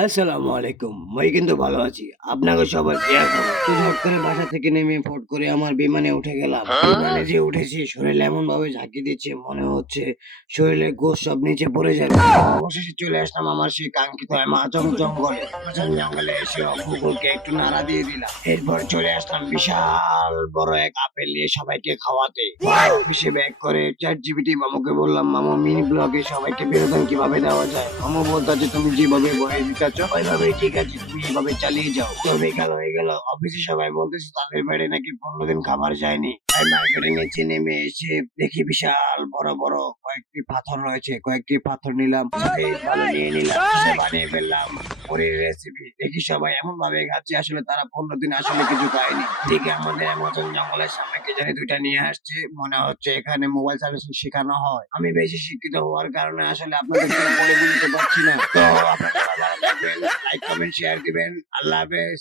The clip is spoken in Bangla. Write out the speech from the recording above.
আসসালামু আলাইকুম। মই কিন্তু ভালো আছি। আপনাকে সবার দোয়া খাবার। তো ঝট করে বাসা থেকে নেমে ফট করে আমার বিমানে উঠে গেলাম। বিমানে যে উঠেছি শরীরে এমনভাবে ঝাঁকি দিচ্ছে মনে হচ্ছে শরীরের গোশ সব নিচে পড়ে যাবে। অবশেষে চলে আসলাম আমার সেই কাঙ্ক্ষিত অ্যামাজন জঙ্গলে। অ্যামাজন জঙ্গলে এসে কুকুরকে একটু নাড়া দিয়ে দিলাম। এরপর চলে আসলাম বিশাল বড় এক আপেল নিয়ে সবাইকে খাওয়াতে। অফিসে ব্যাক করে ChatGPT মামুকে বললাম, "মামু মিনি ব্লগে সবাইকে বিনোদন কিভাবে দেওয়া যায়?" মামু বলতাছে, "তুমি যেভাবে বলে দিতেছ ওইভাবেই ঠিক আছে। তুমি এভাবে চালিয়ে যাও।" তো বিকাল হয়ে গেল। অফিসে সবাই বলতেছে তাদের বাড়ি নাকি ১৫ দিন খাবার যায়নি। তাই মার্কেটের নিচে নেমে এসে দেখি বিশাল বড়, বড় কয়েকটি পাথর রয়েছে। কয়েকটি পাথর নিলাম, সাথে ইট বালু নিয়ে নিলাম। এসে বানিয়ে ফেললাম মুড়ির রেসিপি। দেখি সবাই এমনভাবে খাচ্ছে আসলে তারা ১৫ দিন আসলে কিছু খায়নি। এদিকে আমাদের অ্যামাজন জঙ্গলের সামনে কে জানি ২ টা নিয়ে আসছে। মনে হচ্ছে এখানে মোবাইল সার্ভিসিং শেখানো হয়। আমি বেশি শিক্ষিত হওয়ার কারণে আসলে আপনাদেরকে বলে বুঝতে পারছি না। তো আপনারা ভালো থাকবেন, লাইক, কমেন্ট, শেয়ার দিবেন। আল্লাহ হাফেজ।